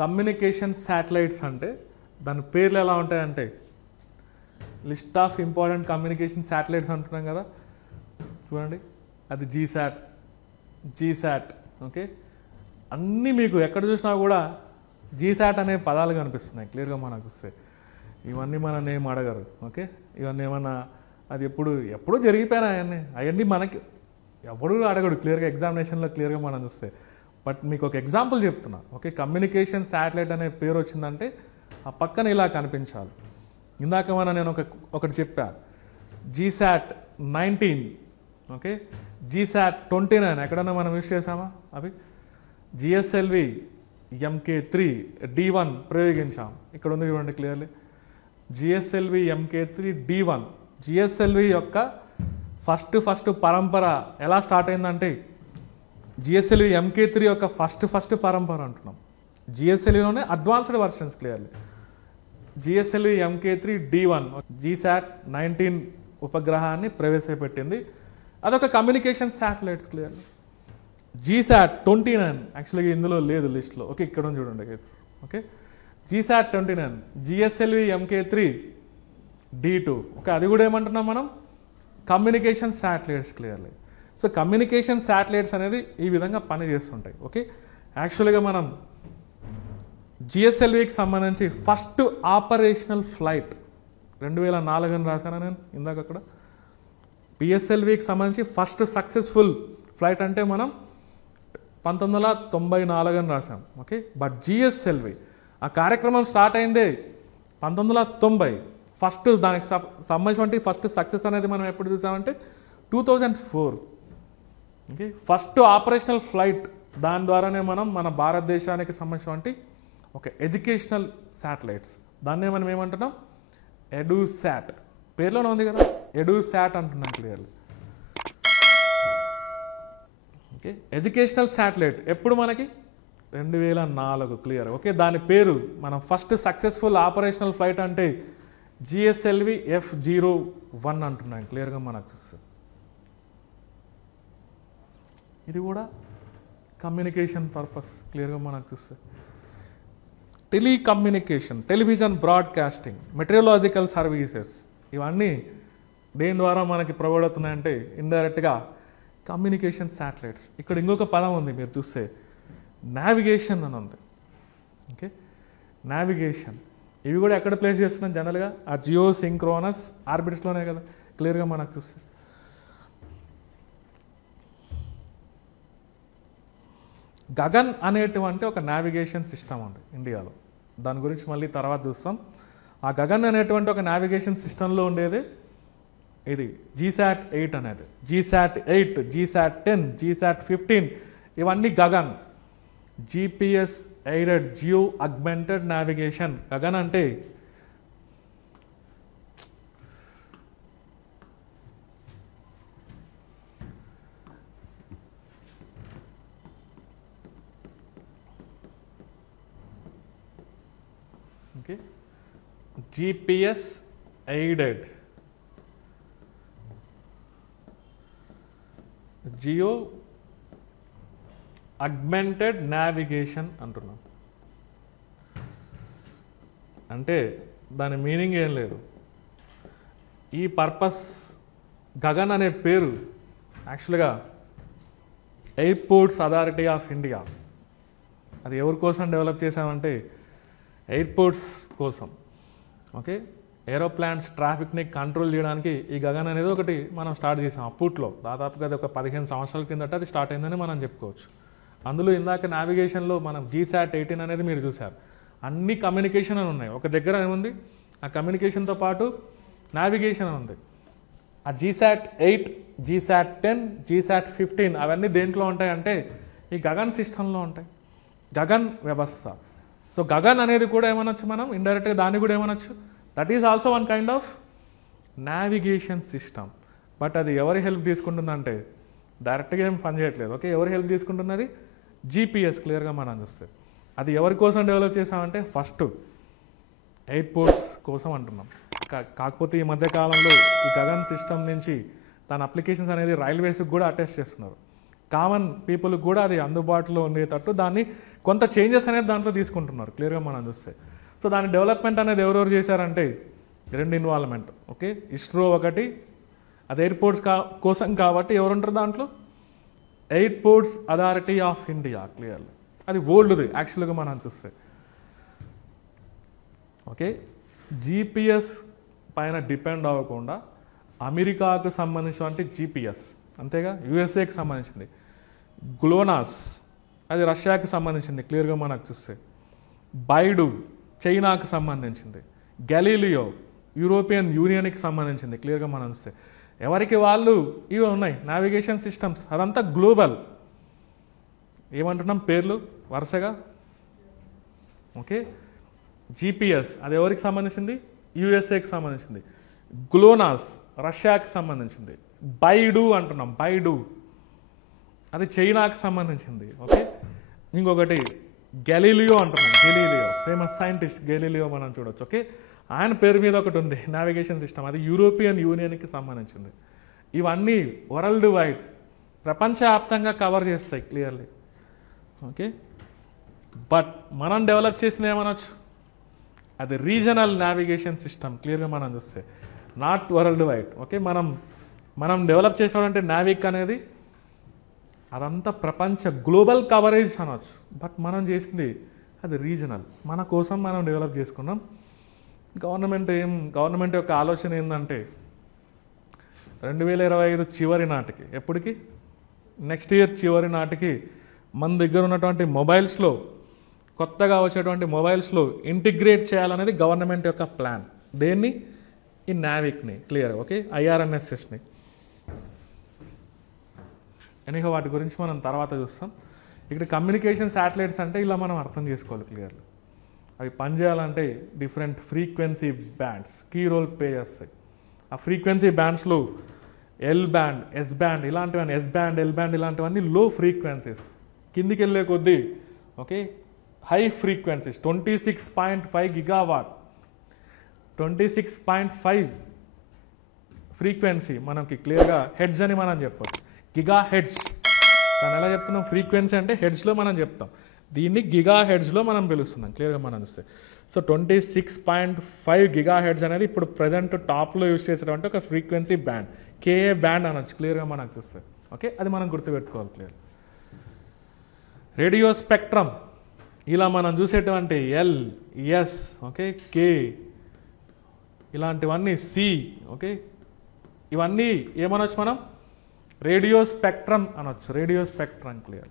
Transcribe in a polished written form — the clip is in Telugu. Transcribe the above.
కమ్యూనికేషన్ శాటిలైట్స్ అంటే దాని పేర్లు ఎలా ఉంటాయంటే list of important communication satellites అంటున్నాం కదా, చూడండి అది జీశాట్. ఓకే, అన్నీ మీకు ఎక్కడ చూసినా కూడా జీశాట్ అనే పదాలు కనిపిస్తున్నాయి క్లియర్గా మనకు వస్తే. ఇవన్నీ మన నేమ్ అడగరు. ఓకే, ఇవన్నీ ఏమన్నా అది ఎప్పుడు జరిగిపోయినా అవన్నీ మనకి ఎవడు అడగడు క్లియర్గా ఎగ్జామినేషన్లో క్లియర్గా మనం చూస్తే. బట్ మీకు ఒక ఎగ్జాంపుల్ చెప్తున్నా. ఓకే, కమ్యూనికేషన్ శాటిలైట్ అనే పేరు వచ్చిందంటే ఆ పక్కన ఇలా కనిపించాలి. ఇందాక నేను ఒకటి చెప్పా, జీశాట్ 19. ఓకే, జీశాట్ 29 ఎక్కడన్నా మనం యూజ్ చేసామా? అవి GSLV MK3 D1 ప్రయోగించాం. ఇక్కడ ఉంది చూడండి clearly, GSLV MK3 D1. GSLV యొక్క ఫస్ట్ పరంపర ఎలా స్టార్ట్ అయిందంటే GSLV MK3 యొక్క ఫస్ట్ పరంపర అంటున్నాం. GSLVలోనే advanced versions clearly. GSLV MK3 D1 GSAT 19 ఉపగ్రహాన్ని ప్రవేశపెట్టింది. అదొక కమ్యూనికేషన్ శాటిలైట్స్ క్లియర్లీ. జీశాట్ 29 యాక్చువల్గా ఇందులో లేదు లిస్ట్లో. ఓకే, ఇక్కడ చూడండి. Okay, GSAT 29 GSLV MK3 D2. Okay, అది కూడా ఏమంటున్నాం మనం communication satellites clearly. So communication satellites అనేది ఈ విధంగా పనిచేస్తుంటాయి. ఓకే, యాక్చువల్గా మనం GSLVకి సంబంధించి ఫస్ట్ ఆపరేషనల్ ఫ్లైట్ 2004 అని రాశాను నేను ఇందాక అక్కడ. PSLVకి సంబంధించి ఫస్ట్ సక్సెస్ఫుల్ ఫ్లైట్ అంటే మనం 1994 అని రాసాం. ఓకే, బట్ GSLV ఆ కార్యక్రమం స్టార్ట్ అయిందే 1990. ఫస్ట్ దానికి సంబంధించిన ఫస్ట్ సక్సెస్ అనేది మనం ఎప్పుడు చూసామంటే 2004. ఓకే, ఫస్ట్ ఆపరేషనల్ ఫ్లైట్ దాని ద్వారానే మనం మన భారతదేశానికి సంబంధించిన ఒక ఎడ్యుకేషనల్ శాటిలైట్స్, దాన్నే మనం ఏమంటున్నాం ఎడ్యుశాట్. పేర్లోనే ఉంది కదా, ఎడ్యుశాట్ అంటున్నాం క్లియర్లీ. ఓకే, ఎడ్యుకేషనల్ శాటిలైట్ ఎప్పుడు మనకి 2004 క్లియర్. ఓకే, దాని పేరు మనం ఫస్ట్ సక్సెస్ఫుల్ ఆపరేషనల్ ఫ్లైట్ అంటే GSLV F01 అంటున్నాం క్లియర్గా మనకు. ఇది కూడా కమ్యూనికేషన్ పర్పస్ క్లియర్గా మనకు చూస్తే. Telecommunication, television broadcasting, meteorological services, ఇవన్నీ దేని ద్వారా మనకి ప్రొవైడ్ అవుతున్నాయంటే ఇండైరెక్ట్గా కమ్యూనికేషన్ శాటిలైట్స్. ఇక్కడ ఇంకొక పదం ఉంది మీరు చూస్తే, నావిగేషన్ అని ఉంది. ఓకే, నావిగేషన్ ఇవి కూడా ఎక్కడ ప్లేస్ చేస్తున్నాం జనరల్గా ఆ జియో సింక్రోనస్ ఆర్బిట్స్లోనే కదా క్లియర్గా మనకు చూస్తే. గగన్ అనేటువంటి ఒక నావిగేషన్ సిస్టమ్ ఉంది ఇండియాలో. దాని గురించి మళ్ళీ తర్వాత చూస్తాం. ఆ గగన్ అనేటువంటి ఒక నావిగేషన్ సిస్టంలో ఉండేది ఇది జీశాట్ 8 అనేది. జీశాట్ 8, జీశాట్ 10, జీశాట్ 15 ఇవన్నీ GAGAN, GPS aided geo augmented navigation. GAGAN అంటే okay, GPS aided geo augmented navigation అంటున్నాం. అంటే దాని మీనింగ్ ఏం లేదు. ఈ పర్పస్ గగన్ అనే పేరు యాక్చువల్గా ఎయిర్పోర్ట్స్ అథారిటీ ఆఫ్ ఇండియా, అది ఎవరి కోసం డెవలప్ చేశామంటే ఎయిర్పోర్ట్స్ కోసం. ఓకే, ఏరోప్లాన్స్ ట్రాఫిక్ని కంట్రోల్ చేయడానికి ఈ గగన్ అనేది ఒకటి మనం స్టార్ట్ చేసాం. అప్పట్లో దాదాపుగా అది ఒక 15 సంవత్సరాల కిందట అది స్టార్ట్ అయిందని మనం చెప్పుకోవచ్చు. అందులో ఇందాక నావిగేషన్లో మనం జీశాట్ 18 అనేది మీరు చూసారు. అన్ని కమ్యూనికేషన్ అని ఉన్నాయి. ఒక దగ్గర ఏముంది, ఆ కమ్యూనికేషన్తో పాటు నావిగేషన్ ఉంది. ఆ జీశాట్ 8, జీశాట్ 10, జీశాట్ 15 అవన్నీ దేంట్లో ఉంటాయంటే ఈ గగన్ సిస్టంలో ఉంటాయి, గగన్ వ్యవస్థ. సో గగన్ అనేది కూడా ఏమనొచ్చు మనం ఇండైరెక్ట్గా, దాన్ని కూడా ఏమనొచ్చు, that is also one kind of navigation system. But అది ఎవరి హెల్ప్ తీసుకుంటుందంటే డైరెక్ట్గా ఏం పని చేయట్లేదు. ఓకే, ఎవరి హెల్ప్ తీసుకుంటున్నది GPS క్లియర్గా మనం చూస్తే. అది ఎవరి కోసం డెవలప్ చేసామంటే ఫస్ట్ ఎయిర్పోర్ట్స్ కోసం అంటున్నాం. కాకపోతే ఈ మధ్యకాలంలో ఈ గగన్ సిస్టమ్ నుంచి దాని అప్లికేషన్స్ అనేది రైల్వేస్కి కూడా అటాచ్ చేస్తున్నారు. కామన్ పీపుల్కి కూడా అది అందుబాటులో ఉండేటట్టు దాన్ని కొంత చేంజెస్ అనేది దాంట్లో తీసుకుంటున్నారు క్లియర్గా మనం చూస్తే. సో దాని డెవలప్మెంట్ అనేది ఎవరెవరు చేశారంటే 2 ఇన్వాల్వ్మెంట్. ఓకే, ఇస్రో ఒకటి, అది ఎయిర్పోర్ట్స్ కోసం కాబట్టి ఎవరుంటారు దాంట్లో, airports authority of India. Clearly అది ఓల్డ్ది యాక్చువల్గా మనం చూస్తే. ఓకే, జీపీఎస్ పైన డిపెండ్ అవ్వకుండా అమెరికాకు సంబంధించినటువంటి జీపీఎస్, అంతేగా, యుఎస్ఏకి సంబంధించింది. గ్లోనాస్ అది రష్యాకి సంబంధించింది క్లియర్గా మనకు చూస్తే. బైడు చైనాకు సంబంధించింది. గెలీలియో యూరోపియన్ యూనియన్కి సంబంధించింది క్లియర్గా మనం చూస్తే. ఎవరికి వాళ్ళు ఇవి ఉన్నాయి నావిగేషన్ సిస్టమ్స్, అదంతా గ్లోబల్. ఏమంటున్నాం పేర్లు వరుసగా. ఓకే, జీపీఎస్ అది ఎవరికి సంబంధించింది, యుఎస్ఏకి సంబంధించింది. గ్లోనాస్ రష్యాకి సంబంధించింది. బైడు అంటున్నాం, బైడు అది చైనాకి సంబంధించింది. ఓకే, ఇంకొకటి గెలీలియో అంటున్నాం, గెలీలియో ఫేమస్ సైంటిస్ట్ గెలీలియో మనం చూడొచ్చు. ఓకే, ఆయన పేరు మీద ఒకటి ఉంది నావిగేషన్ సిస్టమ్, అది యూరోపియన్ యూనియన్కి సంబంధించింది. ఇవన్నీ వరల్డ్ వైడ్ ప్రపంచవ్యాప్తంగా కవర్ చేస్తాయి క్లియర్లీ. ఓకే, బట్ మనం డెవలప్ చేసింది ఏమనొచ్చు, అది రీజనల్ నావిగేషన్ సిస్టమ్ క్లియర్గా మనం చూస్తే, నాట్ వరల్డ్ వైడ్. ఓకే, మనం డెవలప్ చేసినటువంటి నావిక్ అనేది అదంతా ప్రపంచ గ్లోబల్ కవరేజ్ అనొచ్చు, బట్ మనం చేసింది అది రీజనల్, మన కోసం మనం డెవలప్ చేసుకున్నాం. గవర్నమెంట్ యొక్క ఆలోచన ఏంటంటే 2025 చివరి నాటికి, ఎప్పటికి, నెక్స్ట్ ఇయర్ చివరి నాటికి మన దగ్గర ఉన్నటువంటి మొబైల్స్లో, కొత్తగా వచ్చేటువంటి మొబైల్స్లో ఇంటిగ్రేట్ చేయాలనేది గవర్నమెంట్ యొక్క ప్లాన్. దేన్ని, ఈ నావిక్ని. క్లియర్. ఓకే, ఐఆర్ఎన్ఎస్ఎస్ని. ఎనీహో వాటి గురించి మనం తర్వాత చూస్తాం. ఇక్కడ కమ్యూనికేషన్ శాటిలైట్స్ అంటే ఇలా మనం అర్థం చేసుకోవాలి క్లియర్లీ. అవి పనిచేయాలంటే different frequency bands key role play చేస్తాయి. ఆ ఫ్రీక్వెన్సీ బ్యాండ్స్లో ఎల్ బ్యాండ్, ఎస్ బ్యాండ్ ఇలాంటివన్నీ, ఎస్ బ్యాండ్, ఎల్ బ్యాండ్ ఇలాంటివన్నీ లో ఫ్రీక్వెన్సీస్. కిందికి వెళ్ళే కొద్దీ okay high frequencies 26.5 gigawatt, 26.5 frequency మనకి క్లియర్గా హెడ్స్ అని మనం చెప్పచ్చు. గిగా హెడ్స్ దాన్ని ఎలా చెప్తున్నాం, ఫ్రీక్వెన్సీ అంటే హెడ్స్లో మనం చెప్తాం, దీన్ని గిగా హెడ్స్లో మనం పిలుస్తున్నాం క్లియర్గా మనం చూస్తే. సో 26.5 గిగా హెడ్స్ అనేది ఇప్పుడు ప్రజెంట్ టాప్లో యూజ్ చేసేటువంటి ఒక ఫ్రీక్వెన్సీ బ్యాండ్, కేఏ బ్యాండ్ అనొచ్చు క్లియర్గా మనకు చూస్తే. ఓకే, అది మనం గుర్తుపెట్టుకోవాలి క్లియర్. రేడియో స్పెక్ట్రమ్ ఇలా మనం చూసేటువంటి ఎల్, ఎస్, ఓకే, కే ఇలాంటివన్నీ, సి, ఓకే, ఇవన్నీ ఏమనొచ్చు మనం రేడియో స్పెక్ట్రమ్ అనొచ్చు, రేడియో స్పెక్ట్రమ్ క్లియర్.